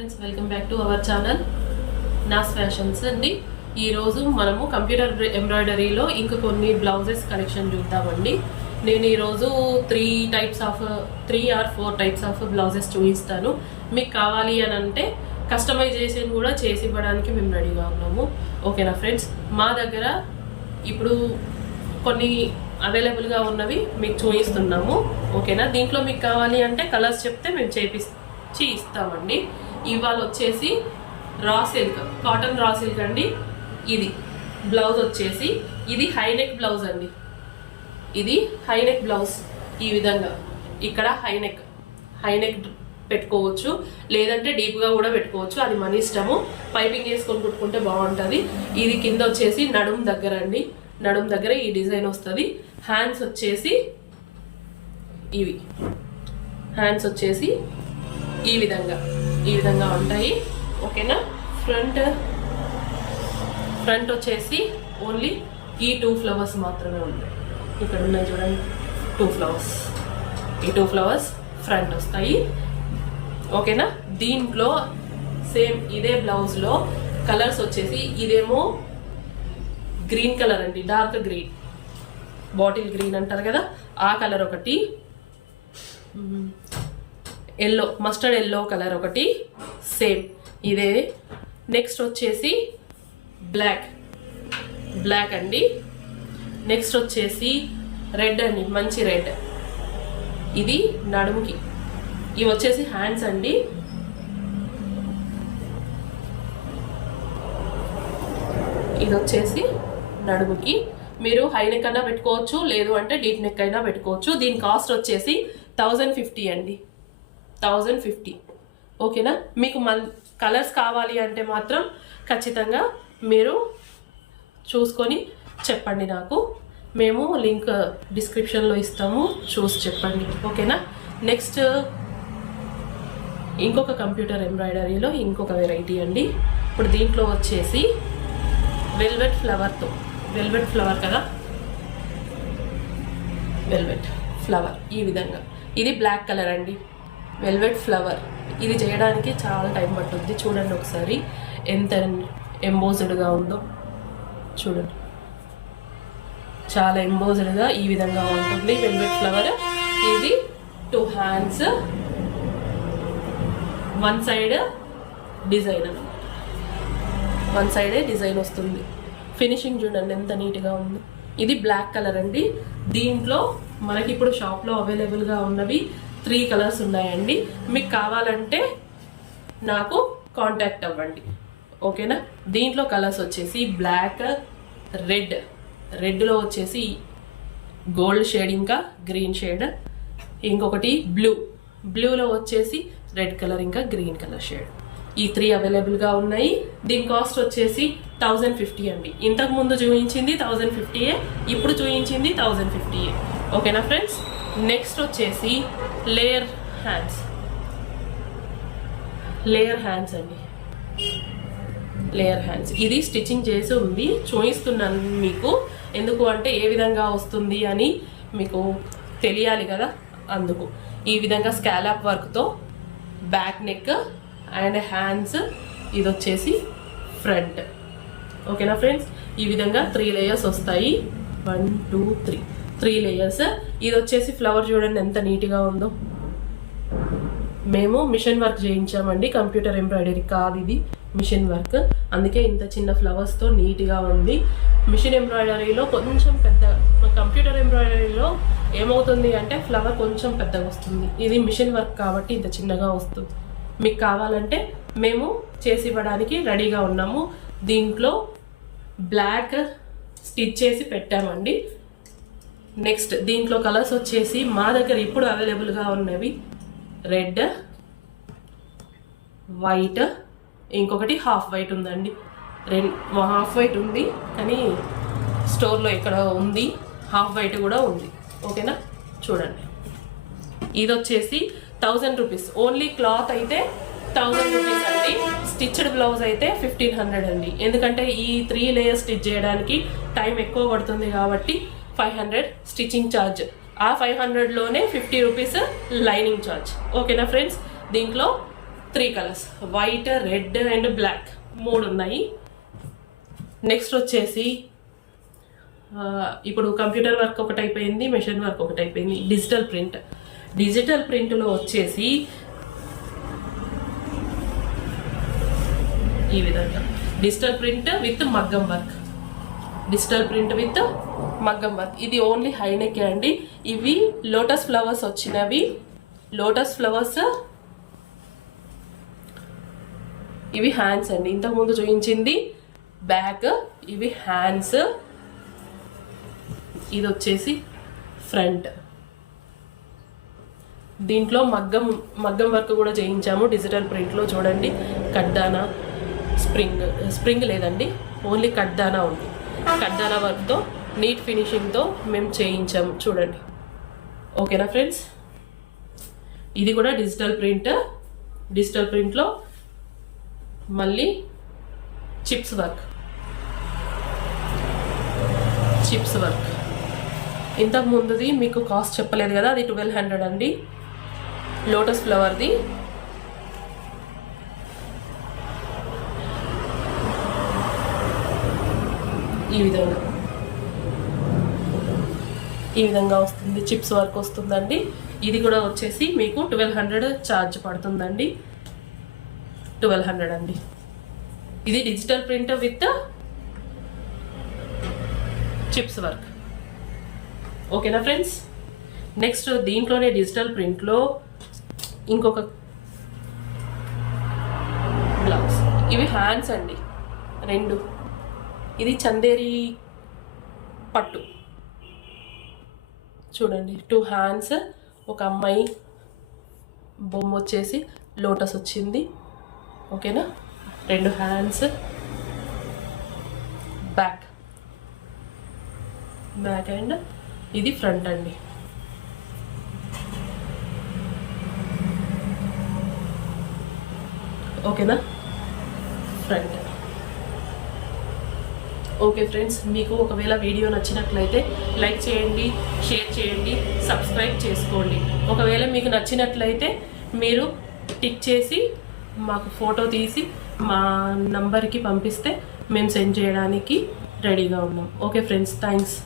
Friends, welcome back to our channel Nas fashions అండి. ఈరోజు మనము కంప్యూటర్ ఎంబ్రాయిడరీలో ఇంక కొన్ని బ్లౌజెస్ కలెక్షన్ చూద్దామండి. నేను ఈరోజు 3 or 4 టైప్స్ ఆఫ్ బ్లౌజెస్ చూపిస్తాను. మీకు కావాలి అని అంటే కస్టమైజేషన్ కూడా చేసి ఇవ్వడానికి మేము రెడీగా ఉన్నాము. ఓకేనా ఫ్రెండ్స్, మా దగ్గర ఇప్పుడు కొన్ని అవైలబుల్గా ఉన్నవి మీకు చూపిస్తున్నాము. ఓకేనా, దీంట్లో మీకు కావాలి అంటే కలర్స్ చెప్తే మేము చేపించి ఇస్తామండి. ఇవాళ వచ్చేసి raw silk, cotton raw silk అండి. ఇది బ్లౌజ్ వచ్చేసి ఇది హైనెక్ బ్లౌజ్ అండి. ఇది హైనెక్ బ్లౌజ్. ఈ విధంగా ఇక్కడ హైనెక్ పెట్టుకోవచ్చు, లేదంటే డీప్గా కూడా పెట్టుకోవచ్చు, అది మన ఇష్టము. పైపింగ్ వేసుకొని కుట్టుకుంటే బాగుంటుంది. ఇది కింద వచ్చేసి నడుము దగ్గర అండి, నడుము దగ్గర ఈ డిజైన్ వస్తుంది. హ్యాండ్స్ వచ్చేసి ఇవి, హ్యాండ్స్ వచ్చేసి ఈ విధంగా ఉంటాయి. ఓకేనా, ఫ్రంట్ వచ్చేసి ఓన్లీ ఈ 2 ఫ్లవర్స్ మాత్రమే ఉంటాయి. ఇక్కడ ఉన్నాయి చూడండి, 2 ఫ్లవర్స్. ఈ 2 ఫ్లవర్స్ ఫ్రంట్ వస్తాయి. ఓకేనా, దీంట్లో సేమ్ ఇదే బ్లౌజ్లో కలర్స్ వచ్చేసి ఇదేమో గ్రీన్ కలర్ అండి, డార్క్ గ్రీన్, బాటిల్ గ్రీన్ అంటారు కదా, ఆ కలర్ ఒకటి, ఎల్లో, మస్టర్డ్ ఎల్లో కలర్ ఒకటి, సేమ్ ఇదే. నెక్స్ట్ వచ్చేసి బ్లాక్ అండి. నెక్స్ట్ వచ్చేసి రెడ్ అండి, మంచి రెడ్. ఇది నడుముకి. ఇవి వచ్చేసి హ్యాండ్స్ అండి. ఇది వచ్చేసి నడుముకి. మీరు హై నెక్ అయినా పెట్టుకోవచ్చు, లేదు అంటే డీప్ నెక్ అయినా పెట్టుకోవచ్చు. దీని కాస్ట్ వచ్చేసి 1050 అండి, 1050. ఓకేనా, మీకు కలర్స్ కావాలి అంటే మాత్రం ఖచ్చితంగా మీరు చూసుకొని చెప్పండి నాకు. మేము లింక్ డిస్క్రిప్షన్లో ఇస్తాము, చూసి చెప్పండి. ఓకేనా, నెక్స్ట్ ఇంకొక కంప్యూటర్ ఎంబ్రాయిడరీలో ఇంకొక వెరైటీ అండి. ఇప్పుడు దీంట్లో వచ్చేసి వెల్వెట్ ఫ్లవర్ కదా, వెల్వెట్ ఫ్లవర్ ఈ విధంగా. ఇది బ్లాక్ కలర్ అండి, వెల్వెట్ ఫ్లవర్. ఇది చేయడానికి చాలా టైం పట్టుద్ది. చూడండి ఒకసారి ఎంత ఎంబోజ్డ్గా ఉందో చూడండి, చాలా ఎంబోజ్డ్గా ఈ విధంగా ఉంటుంది వెల్వెట్ ఫ్లవర్. ఇది 2 హ్యాండ్స్, 1 సైడ్ డిజైన్ అన్నమాట, 1 సైడే డిజైన్ వస్తుంది. ఫినిషింగ్ చూడండి ఎంత నీట్గా ఉంది. ఇది బ్లాక్ కలర్ అండి. దీంట్లో మనకి ఇప్పుడు షాప్లో అవైలబుల్గా ఉన్నవి 3 కలర్స్ ఉన్నాయండి. మీకు కావాలంటే నాకు కాంటాక్ట్ అవ్వండి. ఓకేనా, దీంట్లో కలర్స్ వచ్చేసి బ్లాక్, రెడ్లో వచ్చేసి గోల్డ్ షేడ్, ఇంకా గ్రీన్ షేడ్, ఇంకొకటి బ్లూలో వచ్చేసి రెడ్ కలర్, ఇంకా గ్రీన్ కలర్ షేడ్. ఈ 3 అవైలబుల్గా ఉన్నాయి. దీని కాస్ట్ వచ్చేసి 1050 అండి. ఇంతకు ముందు చూపించింది 1050, ఇప్పుడు చూపించింది 1050. ఓకేనా ఫ్రెండ్స్, నెక్స్ట్ వచ్చేసి లేయర్ హ్యాండ్స్ అండి. లేయర్ హ్యాండ్స్ ఇది స్టిచ్చింగ్ చేసి ఉంది, చూపిస్తున్నాను మీకు. ఎందుకు అంటే ఏ విధంగా వస్తుంది అని మీకు తెలియాలి కదా, అందుకు. ఈ విధంగా స్కాలప్ వర్క్తో బ్యాక్ నెక్ అండ్ హ్యాండ్స్, ఇది వచ్చేసి ఫ్రంట్. ఓకేనా ఫ్రెండ్స్, ఈ విధంగా 3 లేయర్స్ వస్తాయి. 1 2 3 లేయర్స్. ఇది వచ్చేసి ఫ్లవర్ చూడండి ఎంత నీట్గా ఉందో. మేము మిషన్ వర్క్ చేయించామండి, కంప్యూటర్ ఎంబ్రాయిడరీ కాదు, ఇది మిషన్ వర్క్. అందుకే ఇంత చిన్న ఫ్లవర్స్తో నీట్గా ఉంది. మిషన్ ఎంబ్రాయిడరీలో కొంచెం పెద్ద, కంప్యూటర్ ఎంబ్రాయిడరీలో ఏమవుతుంది అంటే ఫ్లవర్ కొంచెం పెద్దగా వస్తుంది. ఇది మిషన్ వర్క్ కాబట్టి ఇంత చిన్నగా వస్తుంది. మీకు కావాలంటే మేము చేసి ఇవ్వడానికి రెడీగా ఉన్నాము. దీంట్లో బ్లాక్ స్టిచ్ చేసి పెట్టామండి. నెక్స్ట్ దీంట్లో కలర్స్ వచ్చేసి మా దగ్గర ఇప్పుడు అవైలబుల్గా ఉన్నవి రెడ్, వైట్, ఇంకొకటి హాఫ్ వైట్ ఉందండి. హాఫ్ వైట్ ఉంది కానీ స్టోర్లో ఇక్కడ ఉంది, హాఫ్ వైట్ కూడా ఉంది. ఓకేనా, చూడండి. ఇది వచ్చేసి 1000 రూపీస్. ఓన్లీ క్లాత్ అయితే 1000 రూపీస్ అండి. స్టిచ్డ్ బ్లౌజ్ అయితే 1500 అండి. ఎందుకంటే ఈ 3 లేయర్స్ స్టిచ్ చేయడానికి టైం ఎక్కువ పడుతుంది కాబట్టి 500 స్టిచ్చింగ్ ఛార్జ్. ఆ 500లోనే 50 రూపీస్ లైనింగ్ ఛార్జ్. ఓకేనా ఫ్రెండ్స్, దీంట్లో 3 colours, white, red and black 3 ఉన్నాయి. నెక్స్ట్ వచ్చేసి ఇప్పుడు కంప్యూటర్ వర్క్ ఒకటి అయిపోయింది, మెషిన్ వర్క్ ఒకటి అయిపోయింది. డిజిటల్ ప్రింట్లో వచ్చేసి ఈ విధంగా డిజిటల్ ప్రింట్ విత్ మగ్గం వర్క్. ఇది ఓన్లీ హై నెక్ అండి. ఇవి లోటస్ ఫ్లవర్స్ వచ్చినవి. లోటస్ ఫ్లవర్స్ ఇవి హ్యాండ్స్ అండి. ఇంతకుముందు చూపించింది బ్యాక్, ఇవి హ్యాండ్స్. ఇది వచ్చేసి ఫ్రంట్. దీంట్లో మగ్గం వర్క్ కూడా చేయించాము డిజిటల్ ప్రింట్లో. చూడండి, కడ్డానా, స్ప్రింగ్ లేదండి, ఓన్లీ కడ్డానా ఉంది. కడ్డానా వర్క్తో నీట్ ఫినిషింగ్తో మేము చేయించాము. చూడండి, ఓకేనా ఫ్రెండ్స్. ఇది కూడా డిజిటల్ ప్రింట్లో మళ్ళీ చిప్స్ వర్క్. ఇంతకు ముందుది మీకు కాస్ట్ చెప్పలేదు కదా, అది 1200 అండి. లోటస్ ఫ్లవర్ది. ఈ విధంగా వస్తుంది, చిప్స్ వర్క్ వస్తుందండి. ఇది కూడా వచ్చేసి మీకు 1200 ఛార్జ్ పడుతుందండి. 1200 అండి. ఇది digital print with chips work. ఓకేనా ఫ్రెండ్స్. నెక్స్ట్ దీంట్లోనే డిజిటల్ ప్రింట్లో ఇంకొక బ్లౌజ్. ఇవి హ్యాండ్స్ అండి 2. ఇది చందేరి పట్టు. చూడండి, 2 హ్యాండ్స్. ఒక అమ్మాయి బొమ్మ వచ్చేసి లోటస్ వచ్చింది. ఓకేనా. 2 హ్యాండ్స్, బ్యాక్ అండ్ ఇది ఫ్రంట్ అండి. ఓకేనా, ఫ్రంట్. ఓకే ఫ్రెండ్స్, మీకు ఒకవేళ వీడియో నచ్చినట్లయితే లైక్ చేయండి, షేర్ చేయండి, సబ్స్క్రైబ్ చేసుకోండి. ఒకవేళ మీకు నచ్చినట్లయితే మీరు టిక్ చేసి మాకు ఫోటో తీసి మా నంబర్కి పంపిస్తే మేము సెండ్ చేయడానికి రెడీగా ఉన్నాం. Okay friends, thanks.